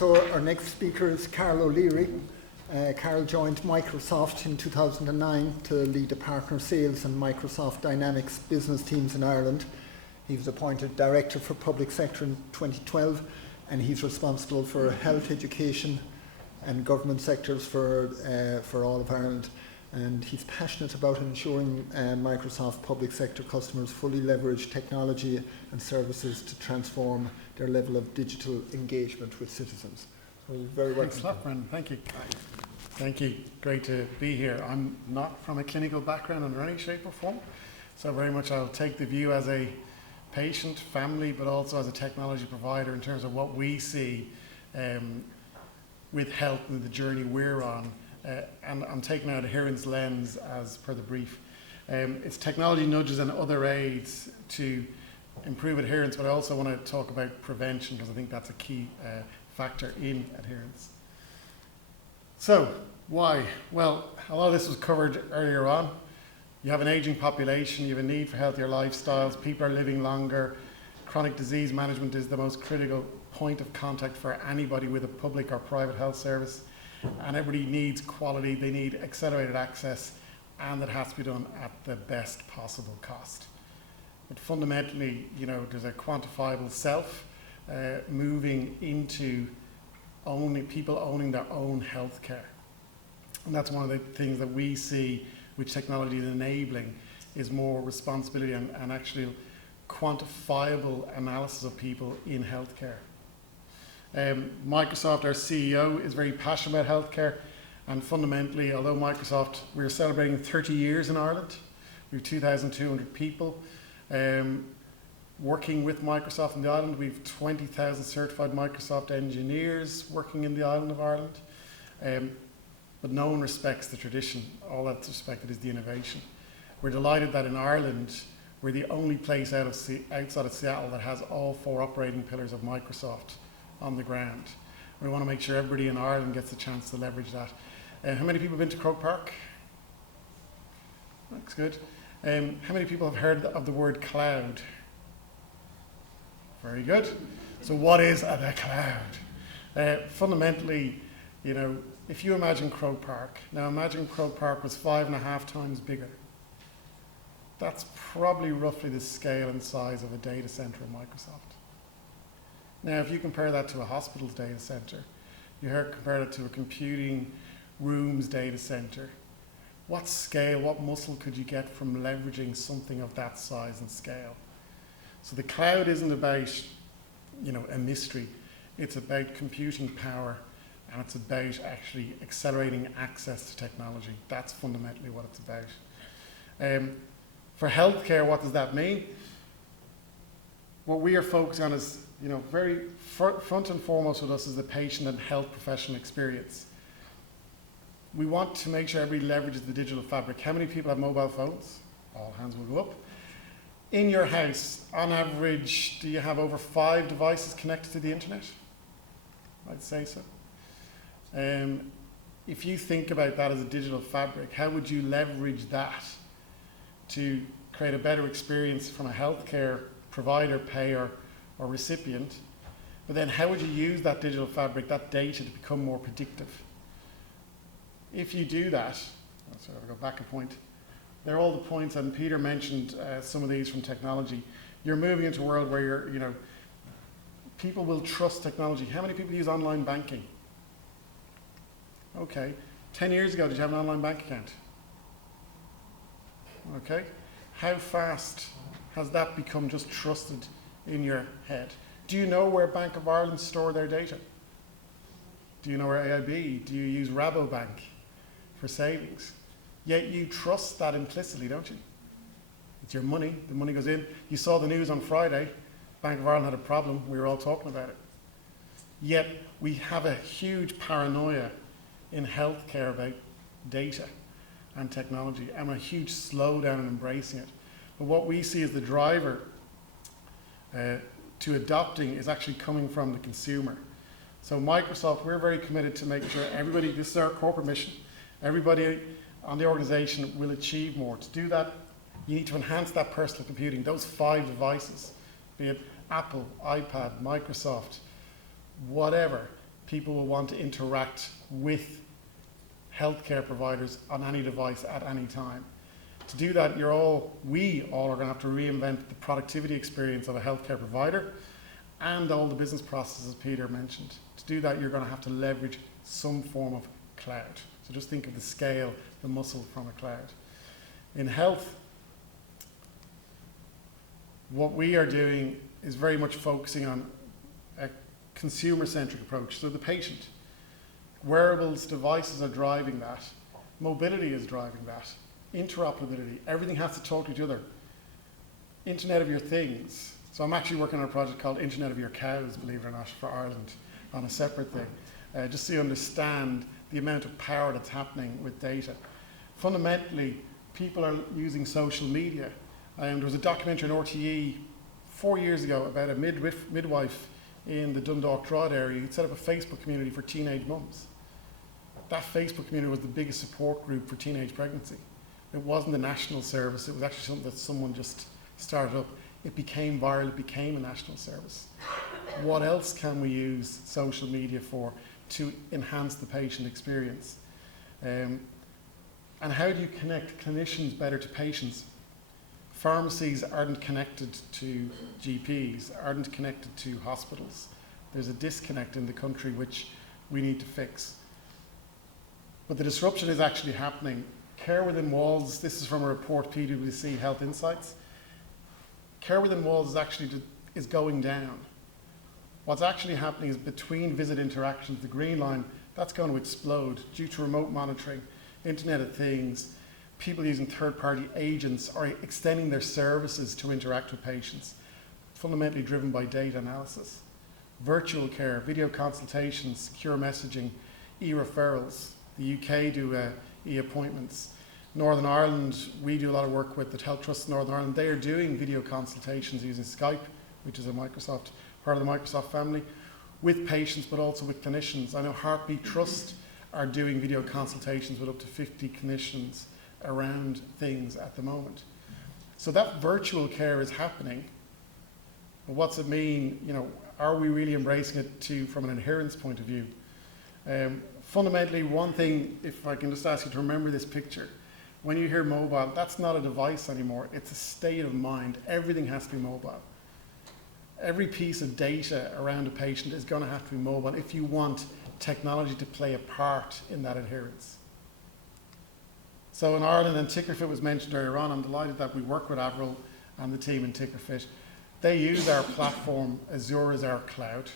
So our next speaker is Karl Leary. Karl joined Microsoft in 2009 to lead the partner sales and Microsoft Dynamics business teams in Ireland. He was appointed Director for Public Sector in 2012, and he's responsible for health, education and government sectors for all of Ireland. And he's passionate about ensuring Microsoft public sector customers fully leverage technology and services to transform their level of digital engagement with citizens. So very welcome. Thanks a lot, Brendan. Thank you. Thank you. Great to be here. I'm not from a clinical background in any shape or form, so very much I'll take the view as a patient, family, but also as a technology provider in terms of what we see with health and the journey we're on. And I'm taking out adherence lens as per the brief. It's technology nudges and other aids to improve adherence, but I also want to talk about prevention because I think that's a key factor in adherence. So, why? Well, a lot of this was covered earlier on. You have an aging population, you have a need for healthier lifestyles, people are living longer, chronic disease management is the most critical point of contact for anybody with a public or private health service. And everybody needs quality, they need accelerated access, and it has to be done at the best possible cost. But fundamentally, you know, there's a quantifiable self moving into people owning their own healthcare. And that's one of the things that we see which technology is enabling is more responsibility and actually quantifiable analysis of people in healthcare. Microsoft, our CEO, is very passionate about healthcare, and fundamentally, although Microsoft, we're celebrating 30 years in Ireland, we have 2,200 people working with Microsoft in the island. We have 20,000 certified Microsoft engineers working in the island of Ireland, but no one respects the tradition. All that's respected is the innovation. We're delighted that in Ireland, we're the only place outside of Seattle that has all 4 operating pillars of Microsoft on the ground. We want to make sure everybody in Ireland gets a chance to leverage that. How many people have been to Croke Park? That's good. How many people have heard of the word cloud? Very good. So what is the cloud? Fundamentally, you know, if you imagine Croke Park, now imagine Croke Park was 5.5 times bigger. That's probably roughly the scale and size of a data center of Microsoft. Now, if you compare that to a hospital's data center, compare it to a computing room's data center, what scale, what muscle could you get from leveraging something of that size and scale? So the cloud isn't about, you know, a mystery. It's about computing power, and it's about actually accelerating access to technology. That's fundamentally what it's about. For healthcare, what does that mean? What we are focusing on is, you know, very front and foremost with us is the patient and health professional experience. We want to make sure everybody leverages the digital fabric. How many people have mobile phones? All hands will go up. In your house, on average, do you have over 5 devices connected to the internet? I'd say so. If you think about that as a digital fabric, how would you leverage that to create a better experience from a healthcare provider, payer, or recipient? But then how would you use that digital fabric, that data, to become more predictive? If you do that, so I'll go back a point. They're all the points, and Peter mentioned some of these from technology. You're moving into a world where people will trust technology. How many people use online banking? Okay. 10 years ago, did you have an online bank account? Okay. How fast has that become just trusted in your head? Do you know where Bank of Ireland store their data? Do you know where AIB? Do you use Rabobank for savings? Yet you trust that implicitly, don't you? It's your money. The money goes in. You saw the news on Friday. Bank of Ireland had a problem. We were all talking about it. Yet we have a huge paranoia in healthcare about data and technology, and a huge slowdown in embracing it. But what we see as the driver to adopting is actually coming from the consumer. So Microsoft, we're very committed to making sure everybody, this is our corporate mission, everybody on the organization will achieve more. To do that, you need to enhance that personal computing, those 5 devices, be it Apple, iPad, Microsoft, whatever. people will want to interact with healthcare providers on any device at any time. To do that, we all are going to have to reinvent the productivity experience of a healthcare provider and all the business processes Peter mentioned. To do that, you're going to have to leverage some form of cloud. So just think of the scale, the muscle from a cloud. In health, what we are doing is very much focusing on a consumer-centric approach. So the patient, wearables, devices are driving that. Mobility is driving that. Interoperability, everything has to talk to each other. Internet of your things. So I'm actually working on a project called Internet of your cows, believe it or not, for Ireland, on a separate thing. Just so you understand the amount of power that's happening with data. Fundamentally, people are using social media. There was a documentary on RTE 4 years ago about a midwife in the Dundalk Drogheda area who set up a Facebook community for teenage mums. That Facebook community was the biggest support group for teenage pregnancy. It wasn't a national service, it was actually something that someone just started up. It became viral, it became a national service. What else can we use social media for to enhance the patient experience? And how do you connect clinicians better to patients? Pharmacies aren't connected to GPs, aren't connected to hospitals. There's a disconnect in the country which we need to fix. But the disruption is actually happening. Care within walls, this is from a report, PwC Health Insights. Care within walls is going down. What's actually happening is between visit interactions, the green line, that's going to explode due to remote monitoring, Internet of Things, people using third-party agents are extending their services to interact with patients, fundamentally driven by data analysis. Virtual care, video consultations, secure messaging, e-referrals. The UK do e-appointments. Northern Ireland, we do a lot of work with the Health Trust in Northern Ireland. They are doing video consultations using Skype, which is a Microsoft, part of the Microsoft family, with patients but also with clinicians. I know Heartbeat Trust are doing video consultations with up to 50 clinicians around things at the moment. So that virtual care is happening. But what's it mean? Are we really embracing it from an adherence point of view? Fundamentally, one thing, if I can just ask you to remember this picture, when you hear mobile, that's not a device anymore, it's a state of mind. Everything has to be mobile. Every piece of data around a patient is going to have to be mobile if you want technology to play a part in that adherence. So in Ireland, and Tickerfit was mentioned earlier on, I'm delighted that we work with Avril and the team in Tickerfit. They use our platform, Azure is our cloud,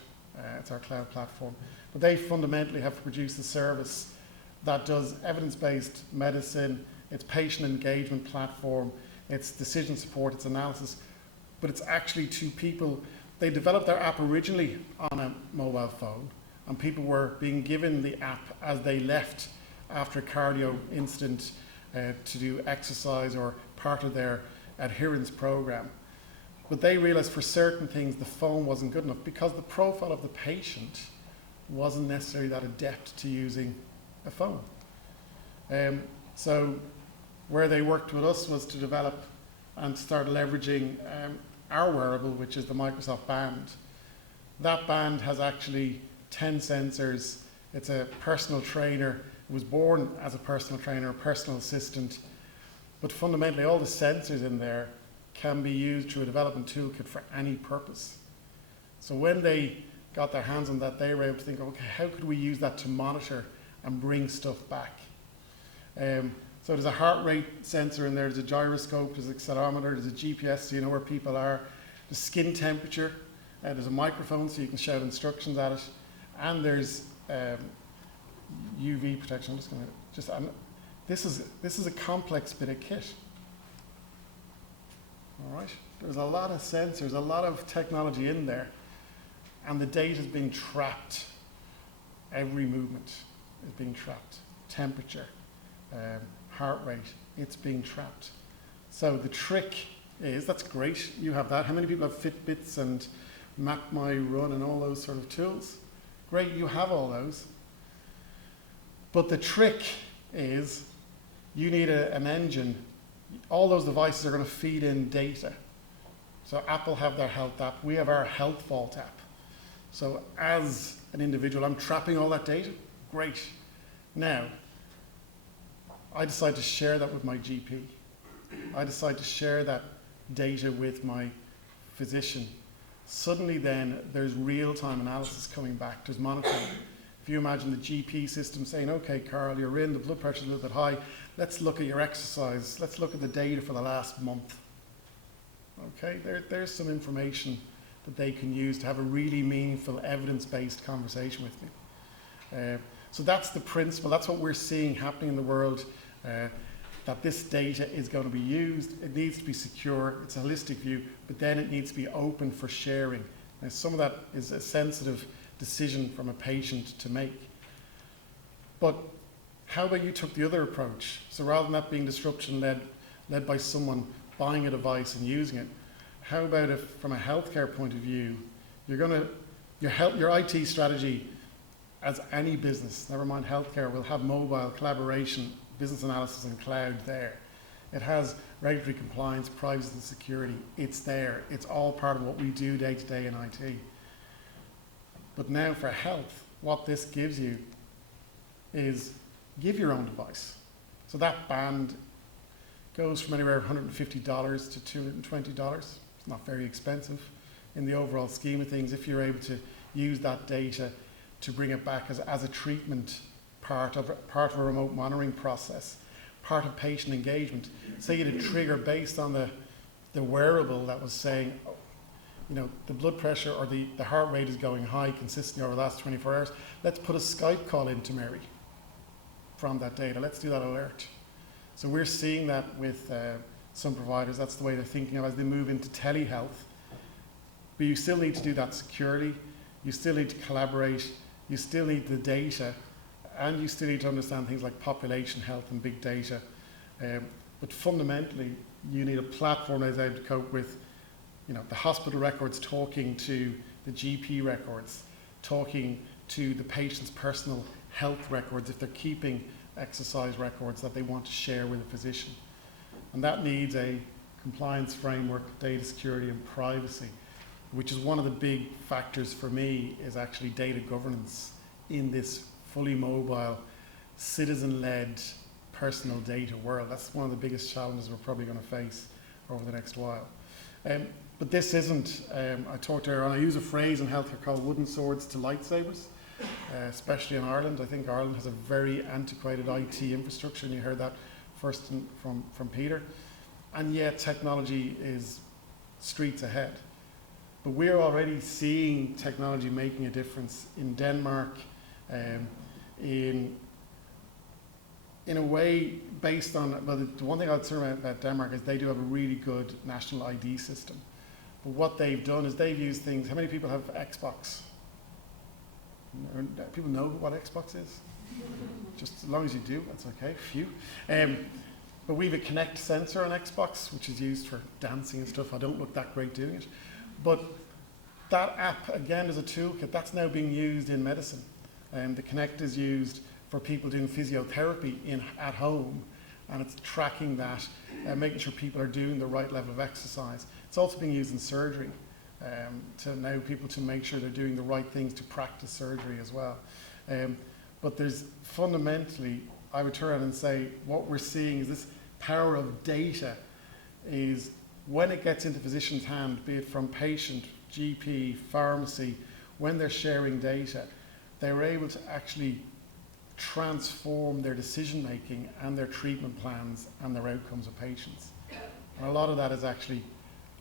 it's our cloud platform, but they fundamentally have produced a service that does evidence-based medicine, it's patient engagement platform, it's decision support, it's analysis, but it's actually to people. They developed their app originally on a mobile phone, and people were being given the app as they left after a cardio incident to do exercise or part of their adherence program. But they realized for certain things the phone wasn't good enough because the profile of the patient wasn't necessarily that adept to using a phone. So where they worked with us was to develop and start leveraging our wearable, which is the Microsoft Band. That band has actually 10 sensors. It's a personal trainer. It was born as a personal trainer, a personal assistant. But fundamentally, all the sensors in there can be used through a development toolkit for any purpose. So when they got their hands on that, they were able to think, okay, how could we use that to monitor and bring stuff back? So there's a heart rate sensor in there, there's a gyroscope, there's an accelerometer, there's a GPS so you know where people are, there's skin temperature, there's a microphone so you can shout instructions at it, and there's UV protection. I'm just going to this is a complex bit of kit. All right, there's a lot of sensors, a lot of technology in there, and the data is being trapped. Every movement is being trapped. Temperature, heart rate, it's being trapped. So the trick is, that's great, you have that. How many people have Fitbits and Map My Run and all those sort of tools? Great, you have all those. But the trick is you need an engine. All those devices are going to feed in data. So Apple have their health app. We have our Health Vault app. So as an individual, I'm trapping all that data. Great. Now, I decide to share that with my GP. I decide to share that data with my physician. Suddenly then, there's real-time analysis coming back, there's monitoring. If you imagine the GP system saying, okay, Karl, you're in, the blood pressure's a little bit high, let's look at your exercise, let's look at the data for the last month. Okay, there's some information that they can use to have a really meaningful, evidence-based conversation with me. So that's the principle, that's what we're seeing happening in the world, that this data is going to be used. It needs to be secure, it's a holistic view, but then it needs to be open for sharing. Now, some of that is a sensitive decision from a patient to make. But how about you took the other approach? So rather than that being disruption led by someone buying a device and using it, how about if from a healthcare point of view, your IT strategy as any business, never mind healthcare, will have mobile collaboration, business analysis and cloud there. It has regulatory compliance, privacy and security. It's there. It's all part of what we do day to day in IT. But now for health, what this gives you is give your own device. So that band goes from anywhere $150 to $220. It's not very expensive in the overall scheme of things if you're able to use that data to bring it back as a treatment part of a remote monitoring process, part of patient engagement. Say you had a trigger based on the wearable that was saying, you know, the blood pressure or the heart rate is going high consistently over the last 24 hours. Let's put a Skype call into Mary from that data. Let's do that alert. So we're seeing that with some providers. That's the way they're thinking of as they move into telehealth. But you still need to do that securely. You still need to collaborate. You still need the data. And you still need to understand things like population health and big data. But fundamentally, you need a platform that is able to cope with, you know, the hospital records talking to the GP records, talking to the patient's personal health records if they're keeping exercise records that they want to share with a physician. And that needs a compliance framework, data security and privacy, which is one of the big factors for me is actually data governance in this fully mobile, citizen-led personal data world. That's one of the biggest challenges we're probably going to face over the next while. But this isn't, I talked earlier on, I use a phrase in healthcare called wooden swords to lightsabers, especially in Ireland. I think Ireland has a very antiquated IT infrastructure, and you heard that first from Peter. And yet technology is streets ahead. But we're already seeing technology making a difference in Denmark, in a way based on, well, the one thing I'd say about Denmark is they do have a really good national ID system. But what they've done is they've used things, how many people have Xbox? People know what Xbox is? Just as long as you do, that's okay, few. But we have a Kinect sensor on Xbox, which is used for dancing and stuff. I don't look that great doing it. But that app, again, is a toolkit. That's now being used in medicine. The Kinect is used for people doing physiotherapy at home, and it's tracking that, making sure people are doing the right level of exercise. It's also being used in surgery to allow people to make sure they're doing the right things to practice surgery as well. But there's fundamentally, I would turn around and say, what we're seeing is this power of data is when it gets into physician's hand, be it from patient, GP, pharmacy, when they're sharing data, they're able to actually transform their decision making and their treatment plans and their outcomes of patients. And a lot of that is actually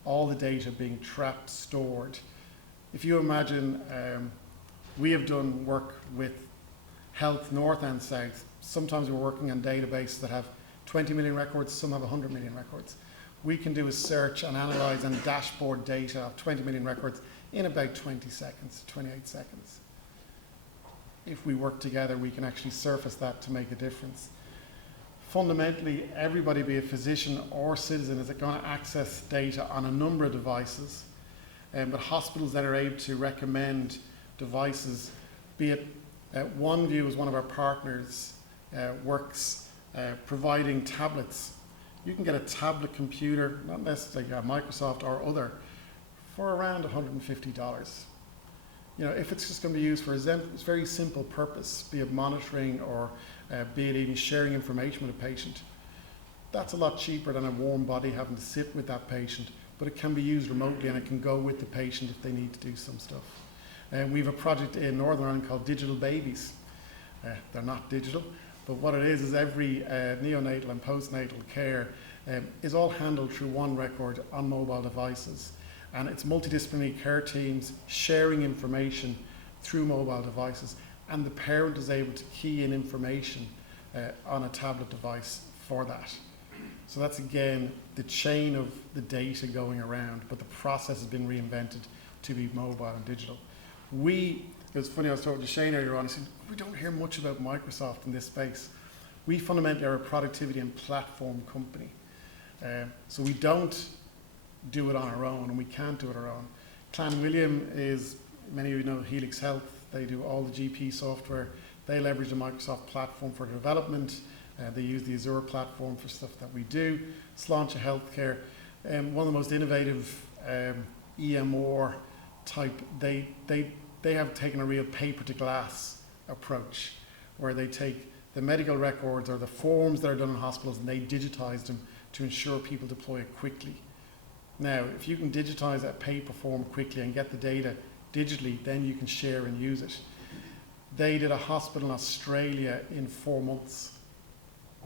all the data being trapped, stored. If you imagine, we have done work with health north and south. Sometimes we're working on databases that have 20 million records, some have 100 million records. We can do a search and analyze and dashboard data of 20 million records in about 20 seconds, 28 seconds. If we work together, we can actually surface that to make a difference. Fundamentally, everybody, be a physician or citizen, is going to access data on a number of devices. But hospitals that are able to recommend devices, be it OneView is one of our partners, works providing tablets. You can get a tablet computer, not necessarily Microsoft or other, for around $150. You know, if it's just going to be used for a very simple purpose, be it monitoring or be it even sharing information with a patient, that's a lot cheaper than a warm body having to sit with that patient, but it can be used remotely and it can go with the patient if they need to do some stuff. And we have a project in Northern Ireland called Digital Babies. They're not digital, but what it is every neonatal and postnatal care is all handled through one record on mobile devices. And it's multidisciplinary care teams sharing information through mobile devices, and the parent is able to key in information on a tablet device for that. So that's again the chain of the data going around, but the process has been reinvented to be mobile and digital. It was funny, I was talking to Shane earlier on, I said, we don't hear much about Microsoft in this space. We fundamentally are a productivity and platform company. So we don't do it on our own, and we can't do it on our own. Clanwilliam is, many of you know Helix Health, they do all the GP software. They leverage the Microsoft platform for development. They use the Azure platform for stuff that we do. Sláinte Healthcare, one of the most innovative EMR type, they have taken a real paper to glass approach, where they take the medical records or the forms that are done in hospitals and they digitize them to ensure people deploy it quickly. Now, if you can digitize that paper form quickly and get the data digitally, then you can share and use it. They did a hospital in Australia in 4 months.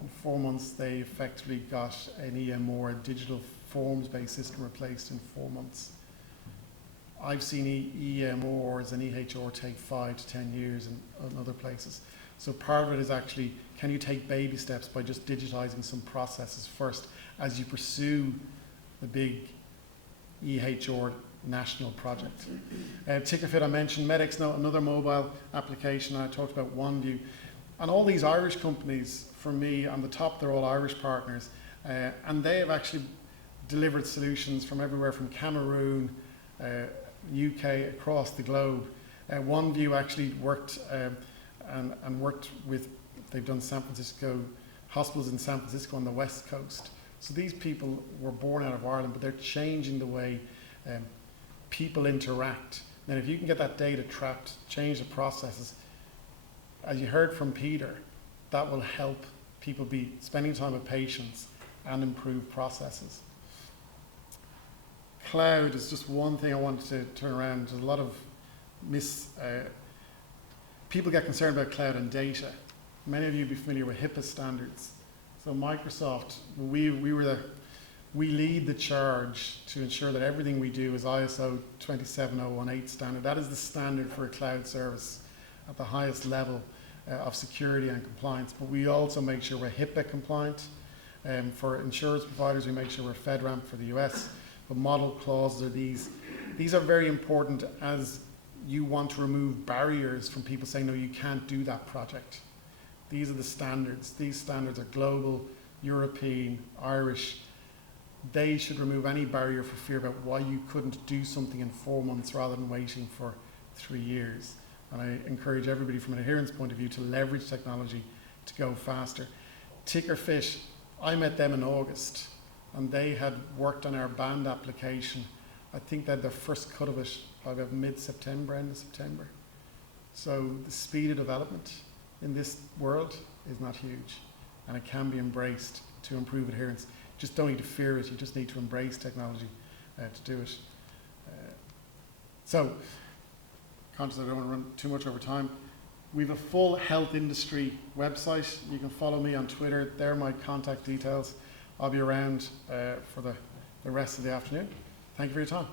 In 4 months, they effectively got an EMR, a digital forms-based system, replaced in 4 months. I've seen EMRs and EHR take 5 to 10 years in other places. So part of it is actually, can you take baby steps by just digitizing some processes first as you pursue the big EHR national project. TickerFit I mentioned, MedXnote, another mobile application. I talked about OneView. And all these Irish companies, for me, on the top, they're all Irish partners. And they have actually delivered solutions from everywhere from Cameroon, UK, across the globe. OneView actually worked and worked with, they've done San Francisco, hospitals in San Francisco on the West Coast. So these people were born out of Ireland, but they're changing the way people interact. And if you can get that data trapped, change the processes, as you heard from Peter, that will help people be spending time with patients and improve processes. Cloud is just one thing I wanted to turn around. There's a lot of people get concerned about cloud and data. Many of you will be familiar with HIPAA standards. So Microsoft, we lead the charge to ensure that everything we do is ISO 27018 standard. That is the standard for a cloud service at the highest level of security and compliance. But we also make sure we're HIPAA compliant. For insurance providers, we make sure we're FedRAMP for the US. But model clauses are these. These are very important as you want to remove barriers from people saying, no, you can't do that project. These are the standards. These standards are global, European, Irish. They should remove any barrier for fear about why you couldn't do something in 4 months rather than waiting for 3 years. And I encourage everybody from an adherence point of view to leverage technology to go faster. TickerFit, I met them in August and they had worked on our band application. I think they had their first cut of it by about mid-September, end of September. So the speed of development in this world is not huge, and it can be embraced to improve adherence. You just don't need to fear it, you just need to embrace technology to do it. So, conscious I don't want to run too much over time, we have a full health industry website. You can follow me on Twitter, there are my contact details. I'll be around for the rest of the afternoon. Thank you for your time.